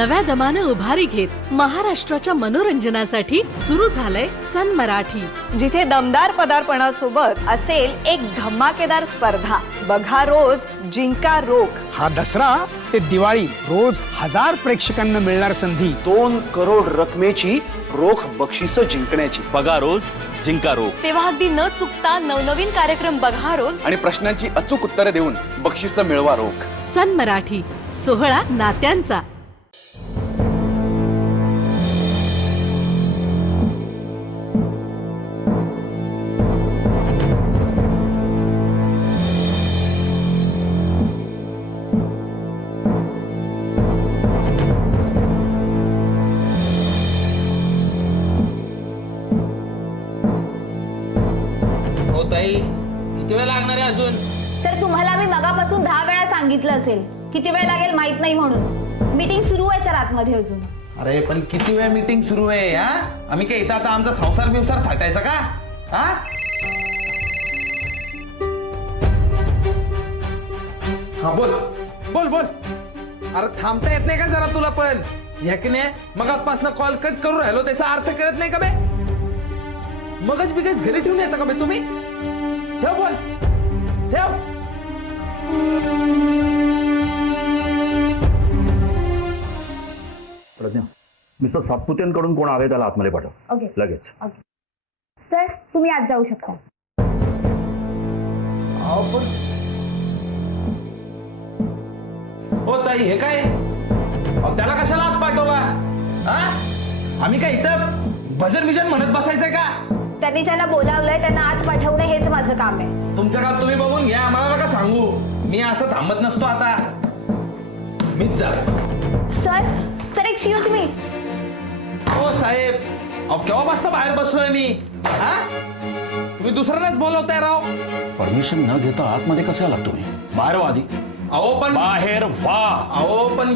नव्या दमानं उभारी घेत महाराष्ट्राच्या मनोरंजनासाठी सुरू झालंय सन मराठी, जिथे दमदार पदार्पणासोबत असेल एक धमाकेदार स्पर्धा. बघा रोज जिंका रोख. हा दसरा ते दिवाळी रोज 1000 प्रेक्षकांना मिळणार संधी. 2 करोड रकमेची रोख बक्षिसं जिंकण्याची. बघा रोज जिंका रोख. तेव्हा अगदी न चुकता नवनवीन कार्यक्रम बघा रोज आणि प्रश्नांची अचूक उत्तरे देऊन बक्षिसं मिळवा रोख. सन मराठी, सोहळा नात्यांचा. हो ताई, किती वेळ लागणार आहे अजून? सर तुम्हाला मी मगापासून 10 वेळा सांगितलं असेल किती वेळ लागेल माहित नाही म्हणून. मीटिंग सुरू आहे सर आतमध्ये अजून. अरे पण किती वेळ मीटिंग सुरू आहे? हा, आम्ही काय इथं आता आमचा संसार बिवसार थाटायचा का? हा, हा बोल बोल बोल. अरे थांबता येत नाही का जरा तुला पण? ह्याकने मगापासून कॉल कट करून राहिलो, त्याचा अर्थ कळत नाही का बे? मगच बिगच घरी ठेवून येता का बे तुम्ही? ठेव बोल, ठेव. प्रज्ञा, मिस्टर सातपुतेंकडून कोण आले त्याला आतमध्ये पाठव. ओके. लगेच. सर तुम्ही आज जाऊ शकता. अहो पण हो ताई, हे काय? अहो त्याला कशाला आत पाठवला? हा, आम्ही काय इथं भजन बिजन म्हणत बसायचंय का? त्यांनी ज्यांना बोलावलंय त्यांना आत पाठवणं हेच माझं काम आहे. तुमचं काम तुम्ही बघून घ्या, आम्हाला नका सांगू. मी असं थांबत नसतो आता. मीच जा. Sir sir excuse me. हो साहेब, अहो केव्हापासून बाहेर बसलोय मी? हा, तुम्ही दुसऱ्यांनाच बोलवताय राव. परमिशन न घेता आतमध्ये कसे आलात तुम्ही? बाहेर व्हा आधी. अहो पण बाहेर व्हा. अहो पण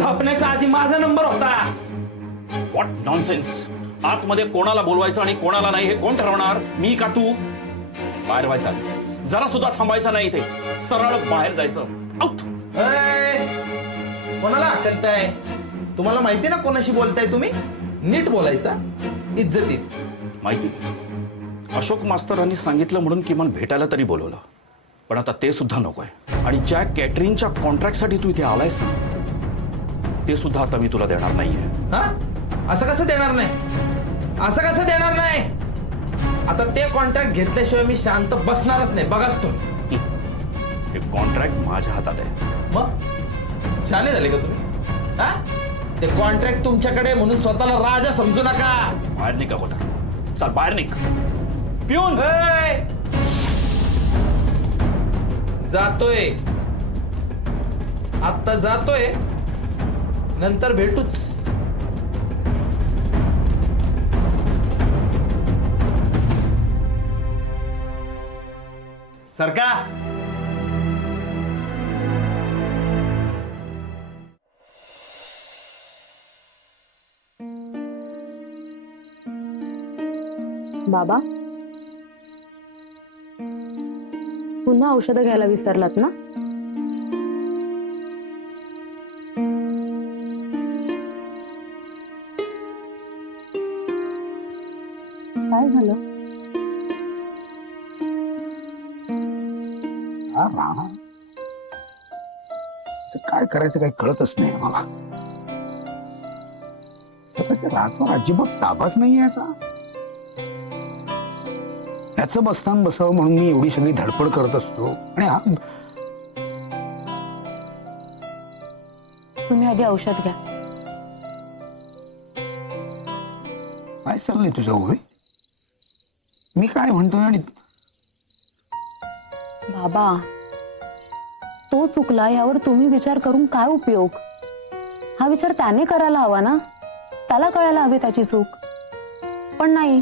थापण्याचा आधी माझा नंबर होता. What nonsense. आतमध्ये कोणाला बोलवायचं आणि कोणाला नाही हे कोण ठरवणार? मी का तू? बाहेर व्हायचं आधी. जरा सुद्धा थांबायचं नाही इथे. सरळ बाहेर जायचं. आउट. ए, कोणाला हकलताय? तुम्हाला माहिती ना कोणाशी बोलताय तुम्ही? नीट बोलायचा, इज्जतीत. माहिती. अशोक मास्तरांनी सांगितलं म्हणून किमान भेटायला तरी बोलवलं, पण आता ते सुद्धा नकोय. आणि ज्या कॅटरिंगच्या कॉन्ट्रॅक्टसाठी तू इथे आलायस ना, ते सुद्धा आता मी तुला देणार नाहीये. हा, असं कसं देणार नाही? असं कसं देणार नाही? आता ते कॉन्ट्रॅक्ट घेतल्याशिवाय मी शांत बसणारच नाही. बघाच तू. हे कॉन्ट्रॅक्ट माझ्या हातात आहे. मग शाने झाले का तुम्ही? हा, ते कॉन्ट्रॅक्ट तुमच्याकडे म्हणून स्वतःला राजा समजू नका. बाहेर निघ अगोदर. चल बाहेर निघ. पिऊन. ए, जातोय. आता जातोय, नंतर भेटूच. सरका. बाबा, पुन्हा औषधं घ्यायला विसरलात ना? काय झालं? काय करायचं काही कळतच नाही मला. रातभर अजिबात ताबाच नाही याचा. याचं बसतान बसावं म्हणून मी एवढी सगळी धडपड करत असतो आणि हा तुम्ही आधी औषध घ्या. काय चाललंय तुझं उभे? मी काय म्हणतोय आणि बाबा, तो चुकला यावर तुम्ही विचार करून काय उपयोग? हा विचार त्याने करायला हवा ना. त्याला कळायला हवी त्याची चूक, पण नाही.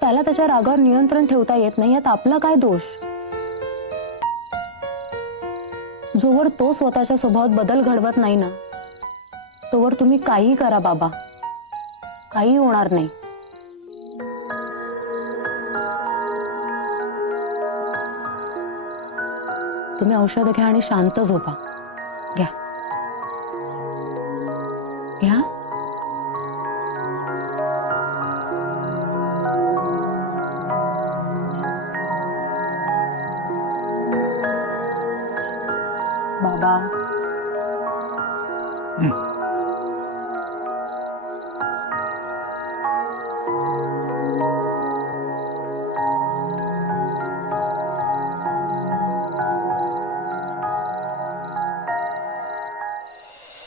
त्याला त्याच्या रागावर नियंत्रण ठेवता येत नाही, यात आपला काय दोष? जोवर तो स्वतःच्या स्वभावात बदल घडवत नाही ना, तोवर तुम्ही काही करा बाबा, काही होणार नाही. तुम्ही औषध घ्या आणि शांत झोपा. घ्या घ्या. बाबा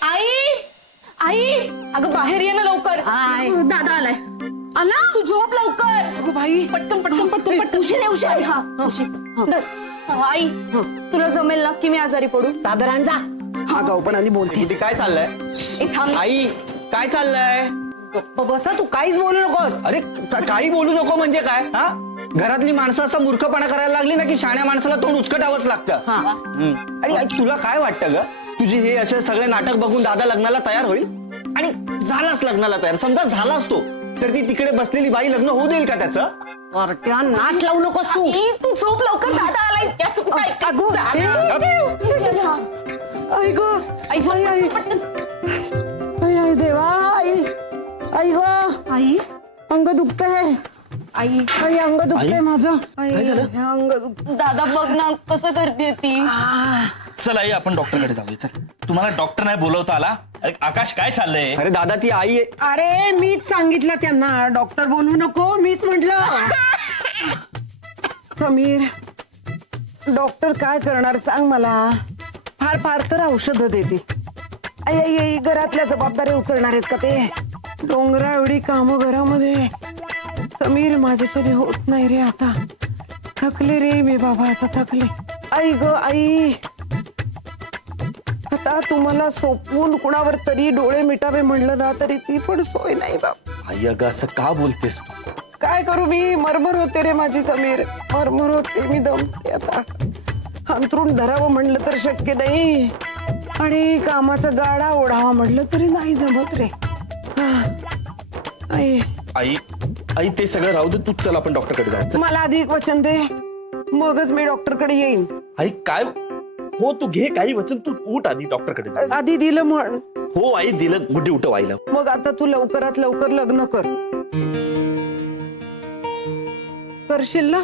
आई आई अगं बाहेर ये ना लवकर. दादा आलाय. आला तू झोप लवकर. बाई पटकन पटकन पटकन पटकन. उशीर हा उशीर. धर. आई तुला जमेल ना की मी आजारी पडू? साधारण जा आगाऊपणाने बोलते. काय चाललंय ए, थांब. आई काय चाललंय बसा तू काहीच बोलू नकोस. अरे काही बोलू नको म्हणजे काय हा घरातली माणसं असा मूर्खपणा करायला लागली ना की शाण्या माणसाला तोंड उचकटावंच लागतं. आणि आई, तुला काय वाटतं ग तुझी हे असे सगळे नाटक बघून दादा लग्नाला तयार होईल आणि झालाच लग्नाला तयार समजा झालाच तो तर ती तिकडे बसलेली बाई लग्न होऊ देईल का त्याचं? कार्ट्या नाट लावू नकोस तू. आई तू झोप लवकर. दादा आलाय. याचं कुठं ऐकायचं? आई ग आई झोप आई पटकन. आई देवा आई आई ग आई अंग दुखतंय. आई आई अंग दुखतंय माझं. आई अंग दुखत. दादा बघ ना कसं करते ती. चल आई आपण डॉक्टरकडे जाऊया. चल तुम्हाला डॉक्टर नाही बोलवता आला. अरे आकाश काय चाललंय? अरे दादा ती आई आहे. अरे मीच सांगितलं त्यांना डॉक्टर बोलवू नको. मीच म्हटलं. समीर डॉक्टर काय करणार सांग मला. फार फार तर औषधं देतील. आई आई आई घरातल्या जबाबदाऱ्या उचलणार आहेत का ते. डोंगरा एवढी कामं घरामध्ये. समीर माझ्याच्याने होत नाही रे आता. थकले रे मी बाबा आता थकले. आई ग आई आता तुम्हाला सोपवून कुणावर तरी डोळे मिटावे म्हणलं ना तरी ती पण सोय नाही बाप. आई अगं असं का बोलतेस तू? काय करू मी मरमर होते रे माझी समीर. मरमर होते मी दमते आता. अंथरूण धरावं म्हणलं तर शक्य नाही आणि कामाचा गाडा ओढावा म्हणलं तरी नाही जमत रे. आई आई आई ते सगळं राहू दे. तूच चल आपण डॉक्टरकडे जायचं. मला आधी एक वचन दे मगच मी डॉक्टरकडे येईन. आई काय हो तू घे काही वचन. तू उठ आधी डॉक्टरकडे जा. आधी दिलं म्हण. हो आई दिलं गुड्डी उठव आईला. मग आता तू लवकरात लवकर लग्न कर. करशील ना.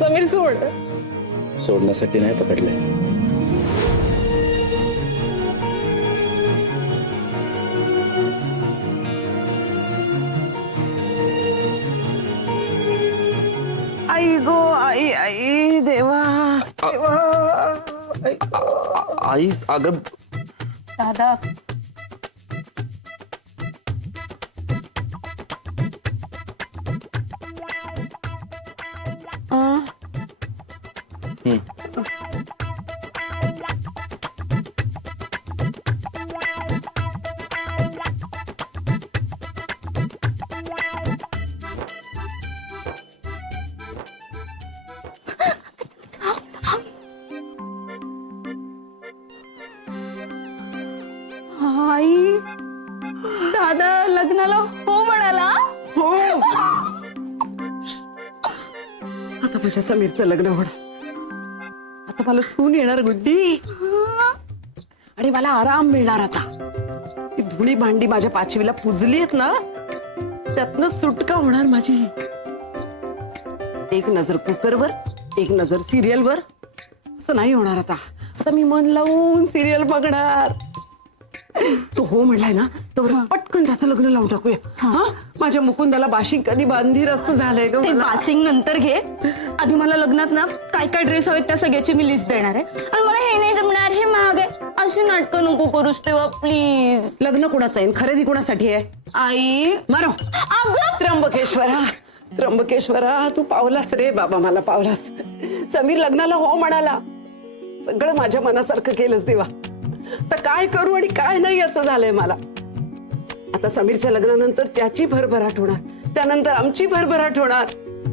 समीर सोड. सोडण्यासाठी नाही पकडलंय. आई गो आई आई देवा देवा. आई गो. आई अगं दादा आई दादा लग्नाला हो म्हणाला. हो आता माझ्या समीरचं लग्न होणार. आता मला सून येणार गुड्डी आणि मला आराम मिळणार. आता ती धुळी भांडी माझ्या पाचवीला पुजली आहेत ना त्यातनं सुटका होणार माझी. एक नजर कुकरवर एक नजर सिरियलवर असं नाही होणार. आता आता मी मन लावून सिरियल बघणार. तो हो म्हणलाय ना तर पटकन त्याचं लग्न लावून टाकूया. हा माझ्या मुकुंदाला बाशिंग कधी बांधीर असं झालंय ग ते मला. बाशिंग नंतर घे. आधी मला लग्नात ना काय काय ड्रेस हवेत त्या सगळ्याची मी लिस्ट देणार आहे. आणि मला हे नाही जमणार हे महाग आहे अशी नाटकं नको करूस तेव्हा प्लीज. लग्न कुणाचं आहे खरेदी कुणासाठी आहे. आई मारो अगं त्र्यंबकेश्वरा त्र्यंबकेश्वरा तू पावलास रे बाबा मला पावलास. समीर लग्नाला हो म्हणाला. सगळं माझ्या मनासारखं केलंच देवा. तर काय करू आणि काय नाही असं झालंय मला. आता समीरच्या लग्नानंतर त्याची भरभराट होणार त्यानंतर आमची भरभराट होणार.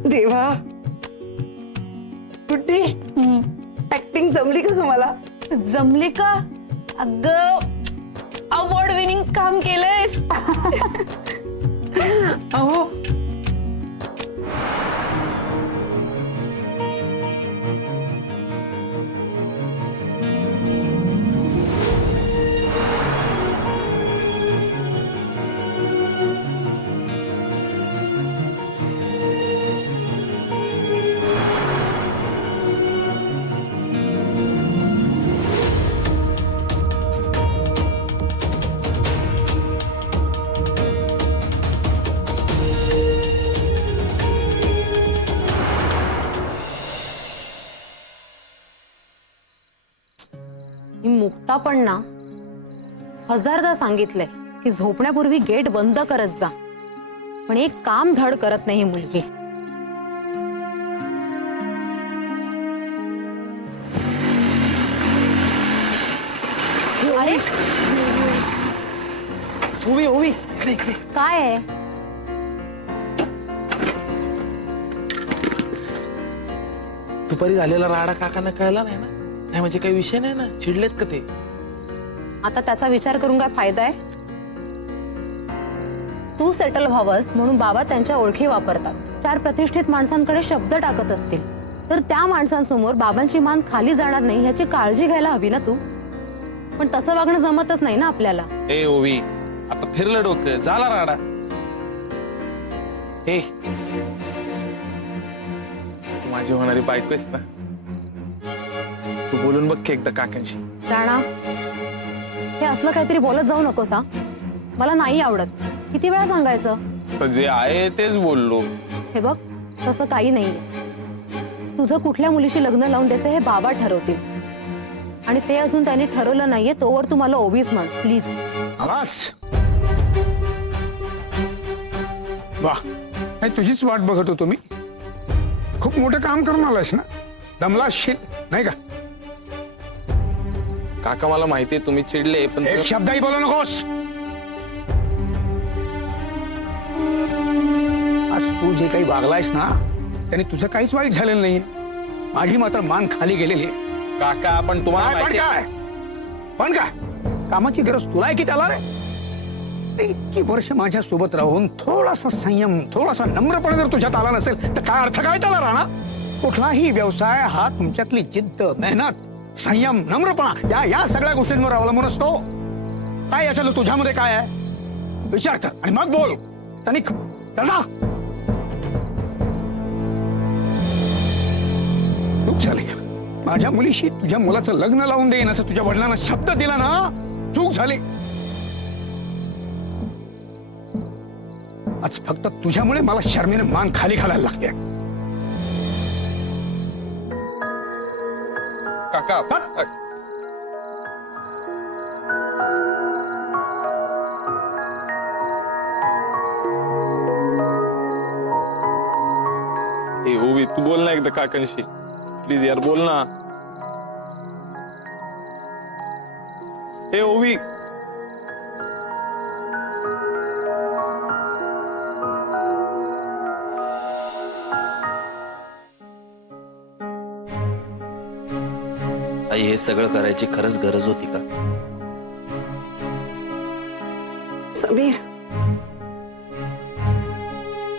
देवा कुठे ऍक्टिंग जमली का तुम्हाला. जमली का अगं अवॉर्ड विनिंग काम केलंयस. अहो ही मुक्ता पण ना 1000दा सांगितलंय की झोपण्यापूर्वी गेट बंद करत जा, पण एक काम धड करत नाही ही मुलगी. अरे उभी उभी इकडे इकडे. काय आहे? दुपारी झालेला राडा काकांना कळला नाही ना? नाही म्हणजे काही विषय नाही ना, चिडलेत का ते? आता त्याचा विचार करून काय फायदा आहे? तू सेटल व्हावंस म्हणून बाबा त्यांच्या ओळखी वापरतात. 4 प्रतिष्ठित माणसांकडे शब्द टाकत असतील तर त्या माणसांसमोर बाबांची मान खाली जाणार नाही याची काळजी घ्यायला हवी ना तू. पण तसं वागणं जमतच नाही ना आपल्याला. ए ओवी, आता फिरलं डोकं, झाला राडा. ए तू माझी होणारी बायको आहेस ना, तू बोलून बघ की एकदा काकांशी. राणा, हे असलं काहीतरी बोलत जाऊ नकोस हा. मला नाही आवडत. किती वेळा सांगायचं? तर जे आहे तेच बोललो. हे बघ, तसं काही नाहीये. तुझं कुठल्या मुलीशी लग्न लावून द्यायचं हे बाबा ठरवतील, आणि ते अजून त्यांनी ठरवलं नाहीये तोवर तू मला ओवीस म्हण प्लीज. आवाज वाह, नाही तुझीच वाट बघत होतो मी. खूप मोठं काम करून आलायस ना, दमला असशील नाही का? काका मला माहितीये तुम्ही चिडले, पण एक शब्दही बोलू नकोस. आज तू जे काही वागलायस ना त्याने तुझं काहीच वाईट झालेलं नाहीये. माझी मात्र मान खाली गेलेली आहे. काका आपण तुम्हाला पण माहितीये- काय पण काय कामाची गरज तुला आहे की त्याला रे? इतकी वर्ष माझ्या सोबत राहून थोडासा संयम, थोडासा नम्रपणा जर तुझ्यात आला नसेल तर काय अर्थ काय त्याला राहणार? कुठलाही व्यवसाय हा तुमच्यातली जिद्द, मेहनत, संयम, नम्रपणा या सगळ्या गोष्टींवर अवलंबून असतो. काय याच्यात तुझ्यामध्ये काय आहे? विचार कर आणि मग बोल. त्यांनी चूक झाली. माझ्या मुलीशी तुझ्या मुलाचं लग्न लावून देईन असं तुझ्या वडिलांना शब्द दिला ना, चूक झाली. आज फक्त तुझ्यामुळे मला शर्मेने मान खाली घालायला लागली. काका ए ओवी, तू बोल ना एकदा काकांशी प्लीज यार, बोल ना. ए ओवी, आई, हे सगळं करायची खरंच गरज होती का? समीर,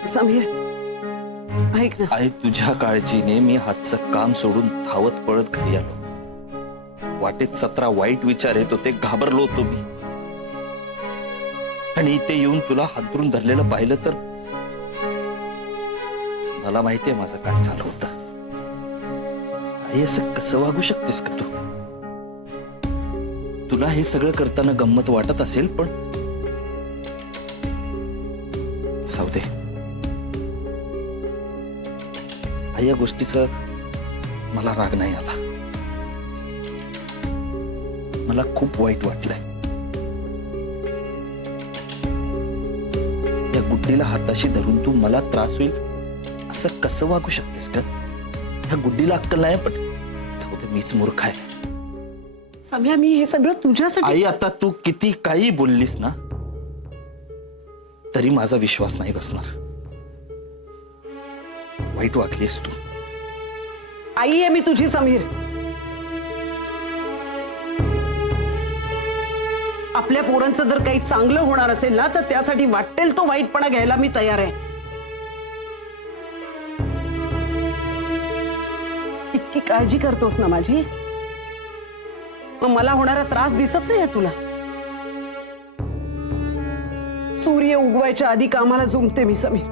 समीर ऐक ना. आई, तुझ्या काळजीने मी हातचं काम सोडून धावत पळत घरी आलो. वाटेत 17 वाईट विचार येत होते, घाबरलो होतो मी. आणि इथे येऊन तुला हातरून धरलेलं पाहिलं तर मला माहितीये माझं काय झालं होतं. आई, असं कसं वागू शकतेस का तू? तुला हे सगळं करताना गंमत वाटत असेल, पण जाऊ दे. आई, या गोष्टीचा मला राग नाही आला. मला खूप वाईट वाटलंय. या गुड्डीला हाताशी धरून तू मला त्रास होईल असं कसं वागू शकतेस का? ह्या गुड्डीला अक्कल नाही, पण जाऊ दे, मीच मूर्ख आहे. सम्या, मी हे सगळं तुझ्यासाठी. आई, आता तू किती काही बोललीस ना तरी माझा विश्वास नाही बसणार. वाईट वागलीस तू. आई आहे मी तुझी समीर. आपल्या पोरांचं जर काही चांगलं होणार असेल ना तर त्यासाठी वाटेल तो वाईटपणा घ्यायला मी तयार आहे. इतकी काळजी करतोस ना माझी, मग मला होणारा त्रास दिसत नाही तुला? सूर्य उगवायच्या आधी कामाला जुंपते मी समीर.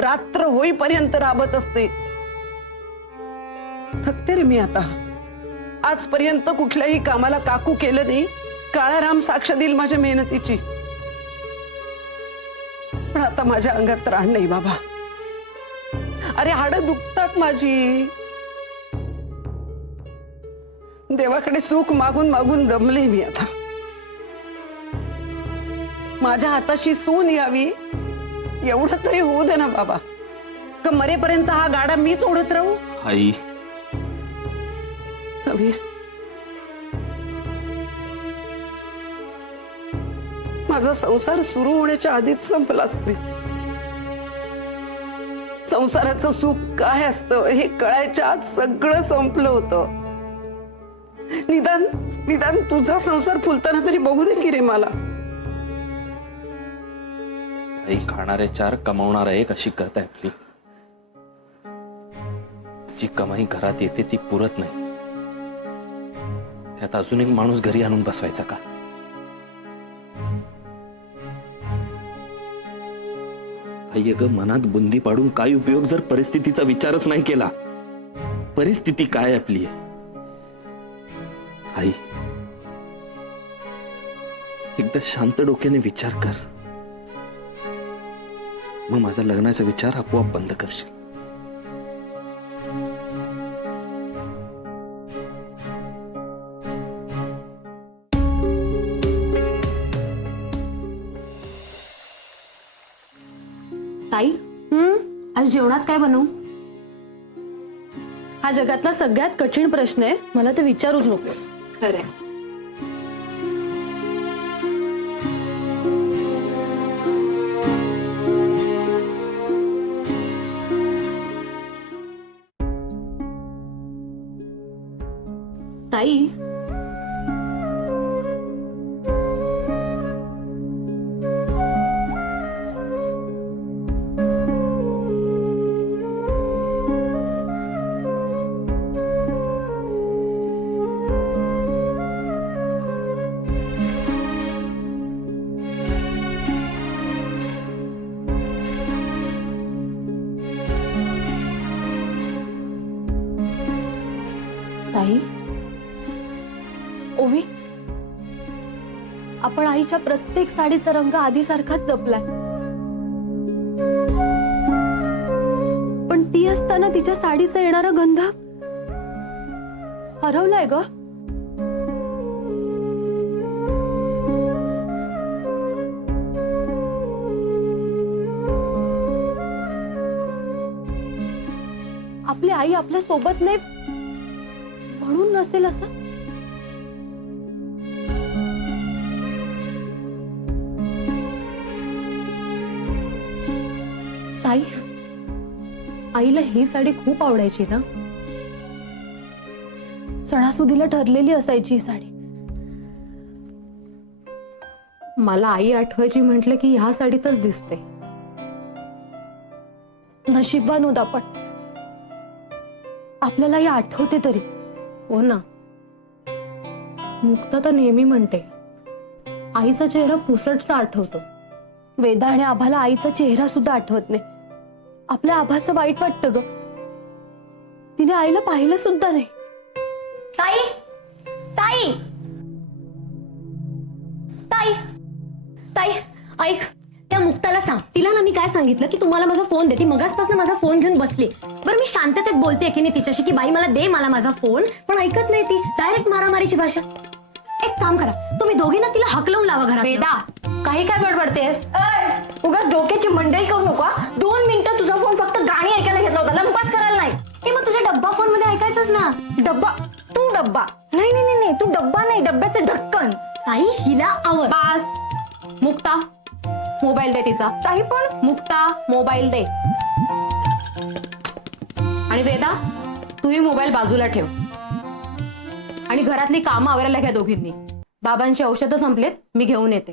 रात्र होईपर्यंत राबत असते. थकते रे मी आता. आजपर्यंत कुठल्याही कामाला काकू केलं नाही. काळाराम साक्ष देईल माझ्या मेहनतीची. पण आता माझ्या अंगात त्राण नाही बाबा. अरे हाडं दुखतात माझी. देवाकडे सुख मागून मागून दमले मी आता. माझ्या हाताशी सून यावी एवढं तरी होऊ दे ना बाबा. का मरेपर्यंत हा गाडा मीच ओढत राहू? आई, समीर, माझा संसार सुरू होण्याच्या आधीच संपला समीर. संसाराचं सुख काय असतं हे कळायच्या आत सगळं संपलं होतं. निदान तुझा संसार फुलताना तरी बघू दे की रे मला. आई, खाणारे चार कमावणारा एक अशी करत आहे आपली. जी कमाई घरात येते ती पुरत नाही. त्यात अजून एक माणूस घरी आणून बसवायचा का? आई अगं, मनात बुंदी पाडून काय उपयोग जर परिस्थितीचा विचारच नाही केला. परिस्थिती काय आपली आहे आई? एकदा शांत डोक्याने विचार कर, मग माझा लग्नाचा विचार आपोआप बंद करशील. ताई, आज जेवणात काय बनवू? हा जगातला सगळ्यात कठीण प्रश्न आहे. मला ते विचारूच नकोस. खरंय. ताई, ताई, ओवी, आपण आईच्या प्रत्येक साडीचा रंग आधीसारखाच जपलाय. पण ती असताना तिच्या साडीचा येणारा गंध हरवलाय ग. आपली आई आपल्या सोबत नाही म्हणून नसेल असं. ताई, आईला ही साडी खूप आवडायची ना. सणासुदीला ठरलेली असायची ही साडी. मला आई आठवायची म्हटलं की ह्या साडीतच दिसते. नशीबवान होत आपण. आपल्याला ही आठवते तरी. हो ना. मुक्ता तर नेहमी म्हणते आईचा चेहरा पुसटसा आठवतो. वेदा आणि आभाला आईचा चेहरा सुद्धा आठवत नाही. आपल्या आभाचं वाईट वाटतं ग. तिने आईला पाहिलं सुद्धा नाही. ताई ताई ताई ताई ऐक, त्या मुक्ताला सांग. तिला ना मी काय सांगितलं की तुम्हाला माझा फोन दे. ती मगासपासून माझा फोन घेऊन बसली. बरं मी शांततेत बोलते की नाही तिच्याशी की बाई मला दे, मला माझा फोन, पण ऐकत नाही ती. डायरेक्ट मारामारीची भाषा. एक काम करा, तुम्ही दोघे ना तिला हकलवून लावा घरात. वेदा, काही काय बडबडतेस? उगाच डोक्याची मंडई करू नको. 2 मिनिटं तुझा फोन फक्त गाणी ऐकायला घेतला होता, लंपास करायला नाही. हे मग तुझ्या डब्बा फोन मध्ये ऐकायचंच ना. डब्बा? तू डब्बा? नाही नाही नाही, तू डब्बा नाही, डब्याचं ढक्कन. ताई हिला आवड. बास. मुक्ता, मोबाईल दे तिचा. ताई पण मुक्ता, मोबाईल दे. आणि वेदा, तूही मोबाईल बाजूला ठेव आणि घरातली कामं आवरायला घ्या दोघींनी. बाबांची औषधं संपलेत, मी घेऊन येते.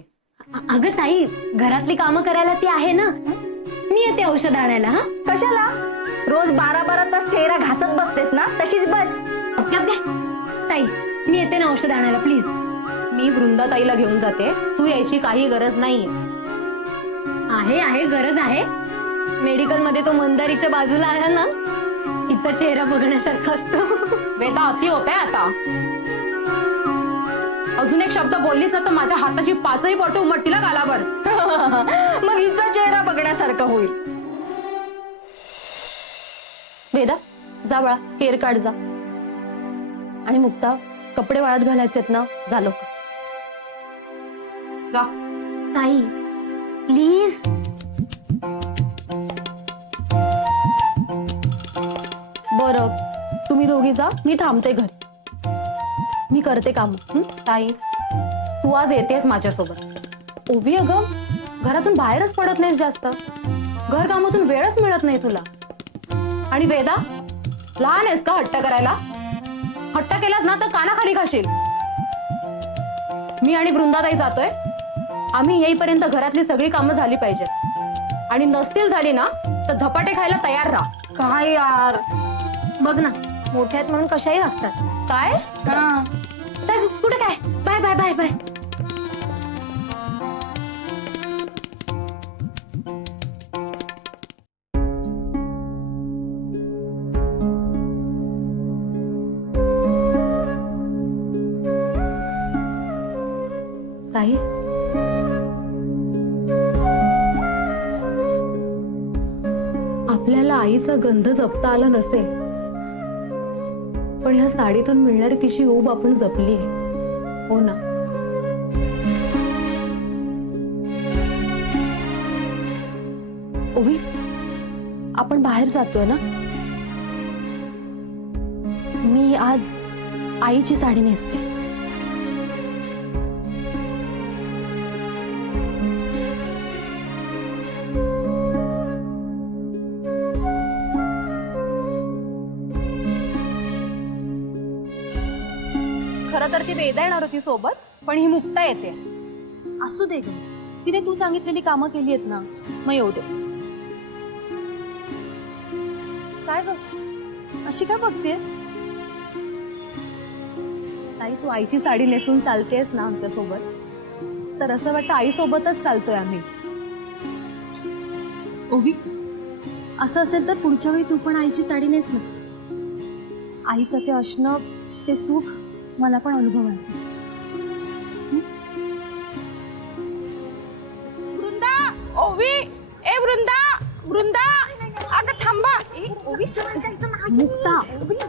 अगं ताई, घरातली कामं करायला ती आहे ना, मी येते औषध आणायला. हा कशाला रोज 12-12 तास चेहरा घासत बसतेस ना, तशीच बस. ताई, मी येते ना औषध आणायला, प्लीज. मी वृंदाताईला घेऊन जाते, तू यायची काही गरज नाहीये. आहे गरज आहे. मेडिकल मध्ये तो मंदारीच्या बाजूला आला ना, तिचा चेहरा बघण्यासारखा असतो. वेदा, अति होतंय आता. अजून एक शब्द बोललीस ना तर माझ्या हाताची 5ही बोटं उमटतील गालावर. मग हिचा चेहरा बघण्यासारखा होईल. वेदा, जा बाळा, हेअर काढ जा. आणि मुक्ता, कपडे वाळत घालायचेत ना, झालं का? जा. ताई, प्लीज. बरं, तुम्ही दोघी जा, मी थांबते घरी. मी करते काम. ताई, तू आज येतेस माझ्यासोबत. ओवी, अगं घरातून बाहेरच पडत नाहीस जास्त. घर कामातून वेळच मिळत नाही तुला. आणि वेदा, लहान आहेस का हट्ट करायला? हट्ट केलास ना तर कानाखाली खाशील. मी आणि वृंदाताई जातोय. आम्ही येईपर्यंत घरातली सगळी कामं झाली पाहिजेत. आणि नसतील झाली ना तर धपाटे खायला तयार राहा. काय यार, बघ ना, मोठ्यात म्हणून कशाही वागतात. काय? ताई, कुठे काय? Bye bye bye bye. ताई, आपल्याला आईचा गंध जपता आला नसेल, पण ह्या साडीतून मिळणारी तिची ऊब आपण जपली. हो ना? ओवी, आपण बाहेर जातोय ना? मी आज आईची साडी नेसते. खरं तर ती वेदा येणार होती सोबत, पण ही मुक्ता येते. असू दे ग, तिने तू सांगितलेली कामं केली आहेत ना, मग येऊ दे. काय ग, अशी काय बघतेस? ताई, तू आईची साडी नेसून चालतेस ना आमच्या सोबत, तर असं वाटतं आई सोबतच चालतोय आम्ही. ओवी, असं असेल तर पुढच्या वेळी तू पण आईची साडी नेस ना. आईचं ते असणं, ते सुख मला पण अनुभवायचं. वृंदा, ओवी, ए वृंदा, वृंदा, अगं थांबा. मुक्ता,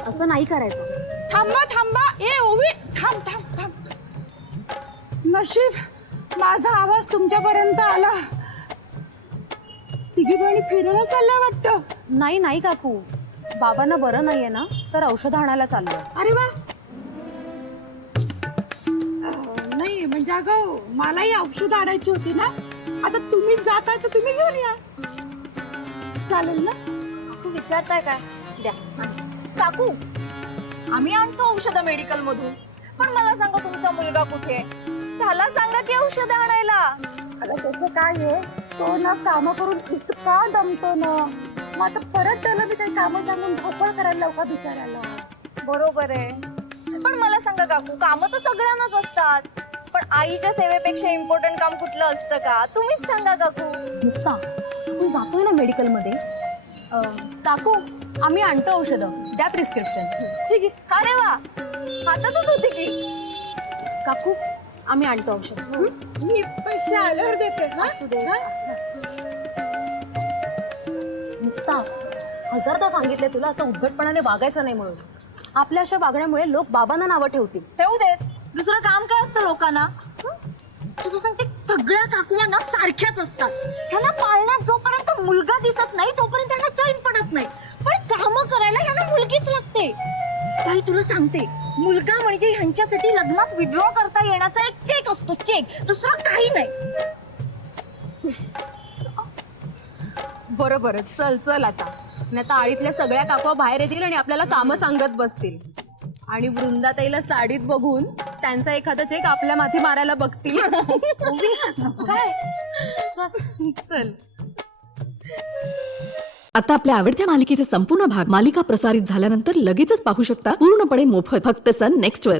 असं नाही करायचं. थांबा. ए ओवी, थांब. नशीब माझा आवाज तुमच्यापर्यंत आला. तिघी बहिणी फिरायला चालल्या वाटतं. नाही काकू, बाबांना बरं नाहीये ना, तर औषध आणायला चाललोय. अरे वा. नाही म्हणजे अगं, मलाही औषध आणायची होती ना. आता तुम्ही जाताय तर तुम्ही घेऊन या, चालेल ना? तू विचारताय काय? द्या. काकू, आम्ही आणतो औषधं मेडिकल मधून, पण मला सांगा तुमचा मुलगा कुठे? त्याला सांगा की औषधं आणायला. अगं त्याचं काय आहे, तो ना कामं करून इतका दमतो ना, मग आता परत त्याला मी काही कामं सांगून धावपळ करायला लावू का बिचारायला? बरोबर आहे, पण मला सांगा काकू, कामं तर सगळ्यांनाच असतात, पण आईच्या सेवेपेक्षा इम्पॉर्टंट काम कुठलं असतं का? तुम्हीच सांगा काकू. मुक्ता, आपण जातोय ना मेडिकल मध्ये. काकू, आम्ही आणतो औषधं, द्या प्रिस्क्रिप्शन. ठीक आहे. अरे वा, हातातच होती की. काकू, आम्ही आणतो औषध. मी पैसे आल्यावर देते. मुक्ता, 1000दा सांगितले तुला असं उद्धटपणाने वागायचं नाही म्हणून. आपल्या अशा वागण्यामुळे लोक बाबांना नावं ठेवतील. ठेवू देत, दुसरं काम काय असतं लोकांना? तुला सांगते, सगळ्या काकूया ना सारख्याच असतात. त्यांना पाळण्यात जोपर्यंत मुलगा दिसत नाही तोपर्यंत त्यांना चैन पडत नाही, पण कामं करायला यांना मुलगीच लागते. ताई, तुला सांगते, मुलगा म्हणजे ह्यांच्यासाठी लग्नात विड्रॉ करता येण्याचा एक चेक असतो, चेक, दुसरं काही नाही. बरोबर, चल आता, नाही तर आळीतल्या सगळ्या काकवा बाहेर येतील आणि आपल्याला कामं सांगत बसतील. आणि वृंदाताईला साडीत बघून त्यांचा एखादा चेक आपल्या माथी मारायला बघतील. काय चल. आता आपल्या आवडत्या मालिकेचे संपूर्ण भाग मालिका प्रसारित झाल्यानंतर लगेचच पाहू शकता पूर्णपणे मोफत फक्त सन नेक्स्ट वर.